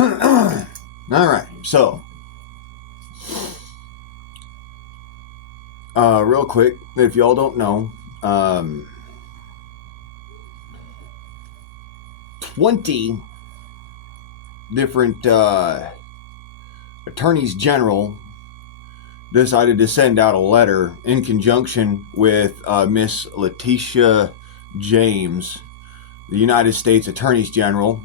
Alright, so real quick, if y'all don't know, 20 different attorneys general decided to send out a letter in conjunction with Miss Letticia James, the United States Attorneys General,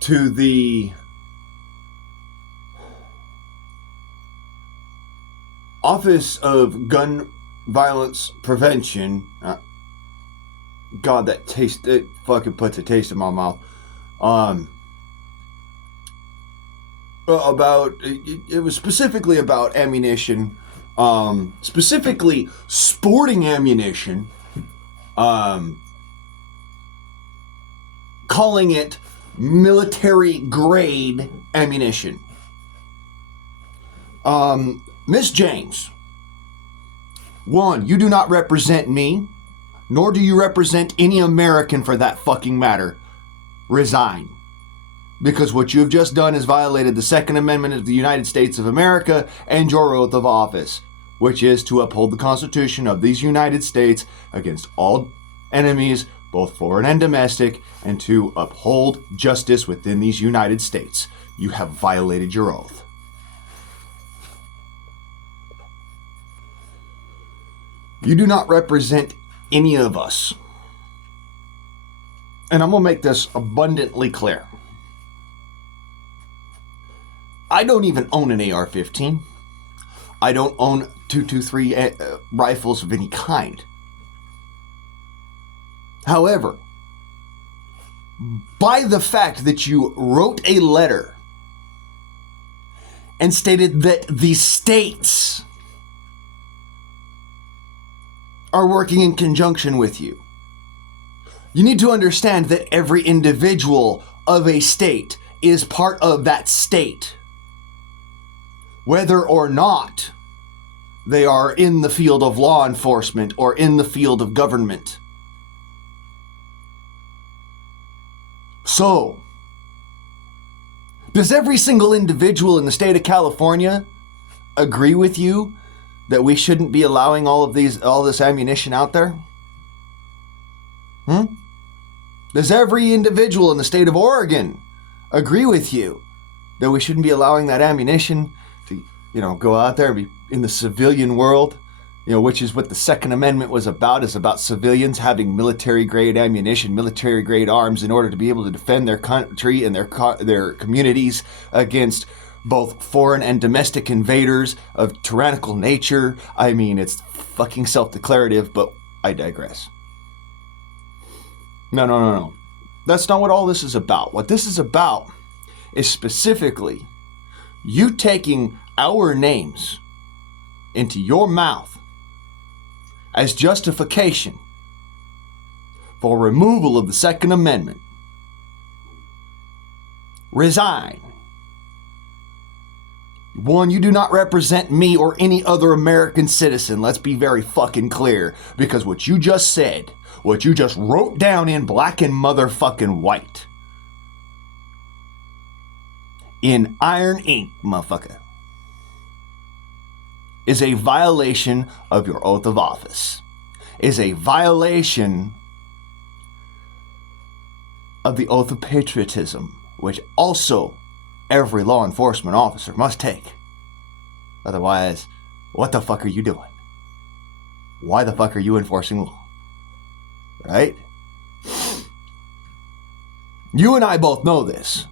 to the Office of Gun Violence Prevention. God, that taste, it fucking puts a taste in my mouth. It was specifically about ammunition, specifically sporting ammunition, calling it military grade ammunition. Miss James, one, you do not represent me, nor do you represent any American for that fucking matter. Resign. Because what you have just done is violated the Second Amendment of the United States of America and your oath of office, which is to uphold the Constitution of these United States against all enemies, both foreign and domestic, and to uphold justice within these United States. You have violated your oath. You do not represent any of us. And I'm going to make this abundantly clear. I don't even own an AR-15. I don't own .223 rifles of any kind. However, by the fact that you wrote a letter and stated that the states are working in conjunction with you, you need to understand that every individual of a state is part of that state, whether or not they are in the field of law enforcement or in the field of government. So, does every single individual in the state of California agree with you that we shouldn't be allowing all this ammunition out there? Does every individual in the state of Oregon agree with you that we shouldn't be allowing that ammunition to, go out there and be in the civilian world, which is what the Second Amendment was about, is about civilians having military-grade ammunition, military-grade arms in order to be able to defend their country and their communities against both foreign and domestic invaders of tyrannical nature. I mean, it's fucking self-declarative, but I digress. No. That's not what all this is about. What this is about is specifically you taking our names into your mouth as justification for removal of the Second Amendment. Resign. One, you do not represent me or any other American citizen. Let's be very fucking clear. Because what you just said, what you just wrote down in black and motherfucking white, in iron ink, motherfucker, is a violation of your oath of office. Is a violation of the oath of patriotism, which also every law enforcement officer must take. Otherwise, what the fuck are you doing? Why the fuck are you enforcing law? Right? You and I both know this,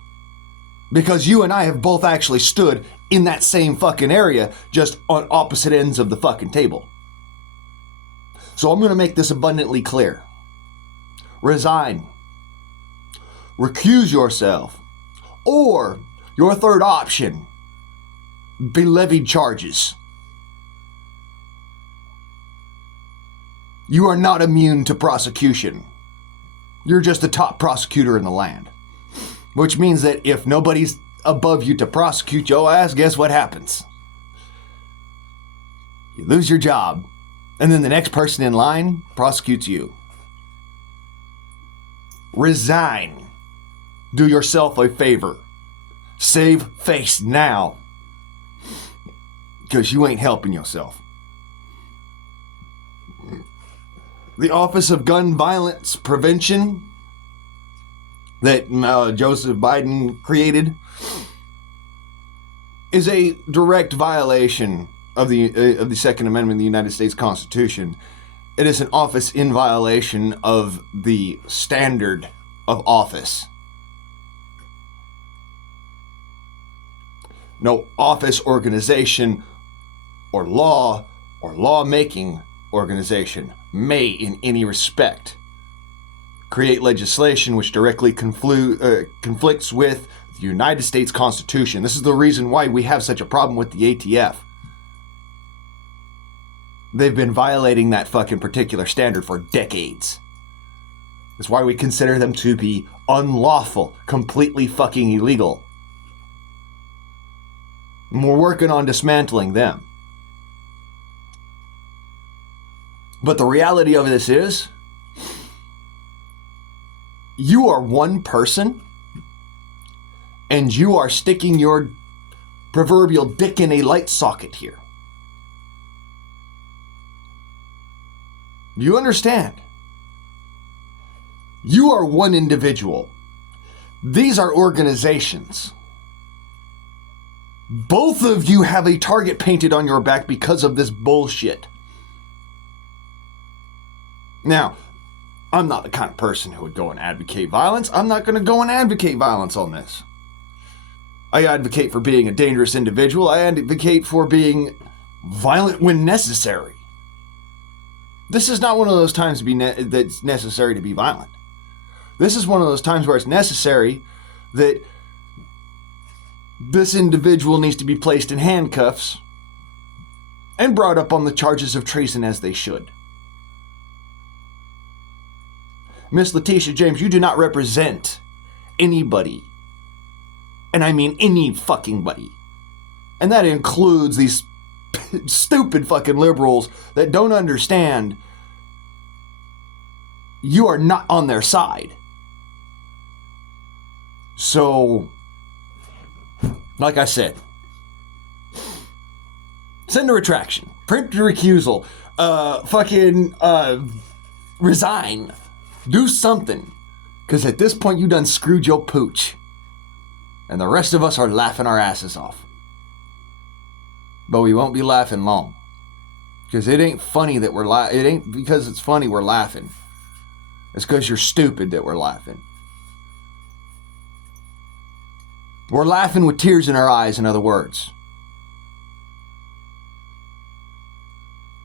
because you and I have both actually stood in that same fucking area, just on opposite ends of the fucking table. So I'm going to make this abundantly clear. Resign. Recuse yourself. Or, your third option, be levied charges. You are not immune to prosecution. You're just the top prosecutor in the land. Which means that if nobody's above you to prosecute your ass, guess what happens? You lose your job, and then the next person in line prosecutes you. Resign. Do yourself a favor. Save face now. Because you ain't helping yourself. The Office of Gun Violence Prevention that Joseph Biden created is a direct violation of the Second Amendment of the United States Constitution. It is an office in violation of the standard of office. No office, organization, or law, or lawmaking organization may, in any respect, create legislation which directly conflicts with the United States Constitution. This is the reason why we have such a problem with the ATF. They've been violating that fucking particular standard for decades. That's why we consider them to be unlawful, completely fucking illegal. And we're working on dismantling them. But the reality of this is, you are one person, and you are sticking your proverbial dick in a light socket here. You understand? You are one individual. These are organizations. Both of you have a target painted on your back because of this bullshit. Now, I'm not the kind of person who would go and advocate violence. I'm not going to go and advocate violence on this. I advocate for being a dangerous individual. I advocate for being violent when necessary. This is not one of those times that's necessary to be violent. This is one of those times where it's necessary that this individual needs to be placed in handcuffs and brought up on the charges of treason as they should. Miss Letticia James, you do not represent anybody. And I mean any fucking buddy. And that includes these stupid fucking liberals that don't understand you are not on their side. So, like I said, send a retraction, print a recusal, resign, do something. Because at this point you done screwed your pooch. And the rest of us are laughing our asses off. But we won't be laughing long. Because it ain't funny that we're laughing. It ain't because it's funny we're laughing. It's because you're stupid that we're laughing. We're laughing with tears in our eyes, in other words.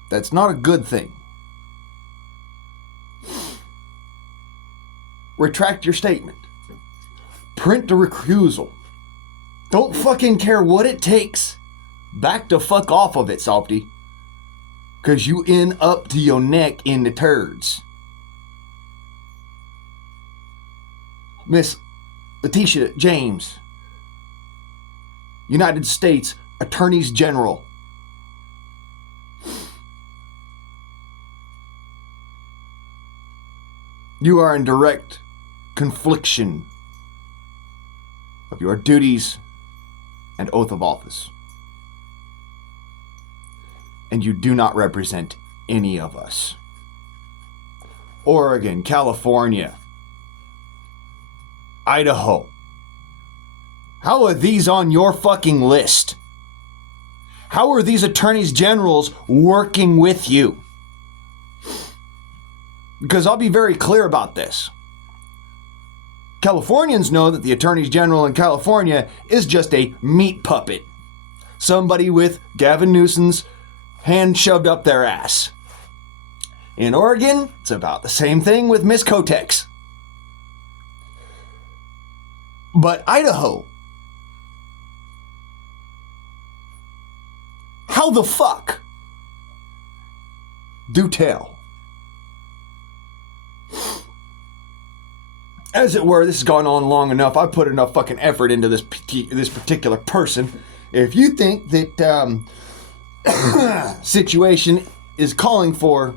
That's not a good thing. Retract your statement. Print a recusal. Don't fucking care what it takes. Back the fuck off of it, Softy. Because you end up to your neck in the turds. Miss Letticia James, United States Attorneys General. You are in direct confliction of your duties and oath of office. And you do not represent any of us. Oregon, California, Idaho. How are these on your fucking list? How are these attorneys generals working with you? Because I'll be very clear about this. Californians know that the Attorney General in California is just a meat puppet. Somebody with Gavin Newsom's hand shoved up their ass. In Oregon, it's about the same thing with Miss Kotex. But Idaho, how the fuck? Do tell. As it were, this has gone on long enough. I put enough fucking effort into this particular person. If you think that situation is calling for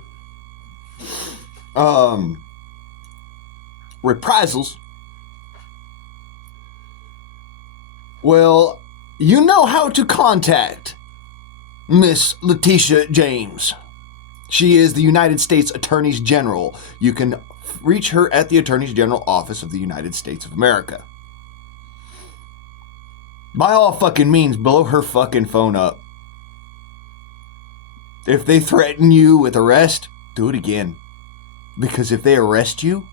reprisals, Well, you know how to contact Miss Letticia James. She is the United States Attorney General. You can reach her at the Attorney General Office of the United States of America. By all fucking means, blow her fucking phone up. If they threaten you with arrest, do it again. Because if they arrest you,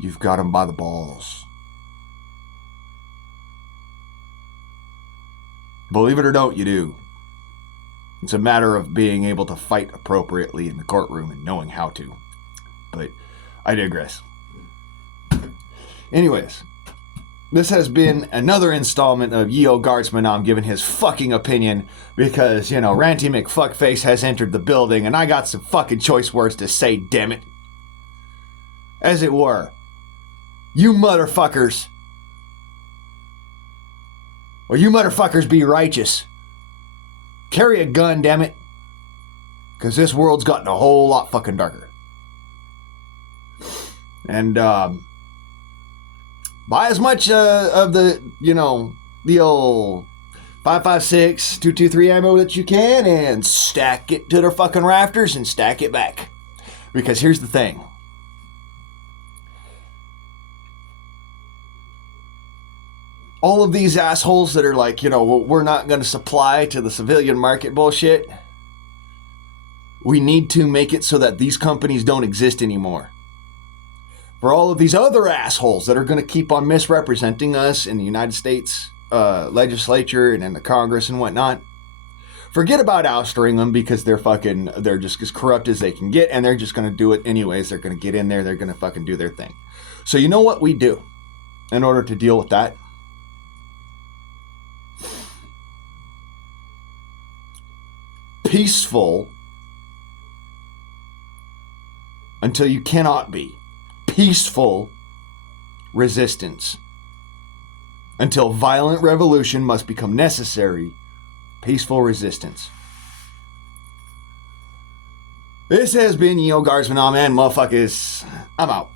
you've got them by the balls. Believe it or don't, you do. It's a matter of being able to fight appropriately in the courtroom and knowing how to. But I digress. Anyways, this has been another installment of Yo Guardsman. I'm giving his fucking opinion because, you know, Ranty McFuckface has entered the building and I got some fucking choice words to say, damn it. As it were, you motherfuckers. Or you motherfuckers be righteous. Carry a gun, damn it. Because this world's gotten a whole lot fucking darker. And, buy as much of the, you know, the old 5.56, 223 ammo that you can and stack it to their fucking rafters and stack it back. Because here's the thing. All of these assholes that are like, you know, we're not going to supply to the civilian market bullshit. We need to make it so that these companies don't exist anymore. For all of these other assholes that are going to keep on misrepresenting us in the United States legislature and in the Congress and whatnot, forget about ousting them because they're just as corrupt as they can get and they're just going to do it anyways. They're going to get in there. They're going to fucking do their thing. So you know what we do in order to deal with that? Peaceful until you cannot be. Peaceful resistance. Until violent revolution must become necessary. Peaceful resistance. This has been Yo Guardsman, man, motherfuckers. I'm out.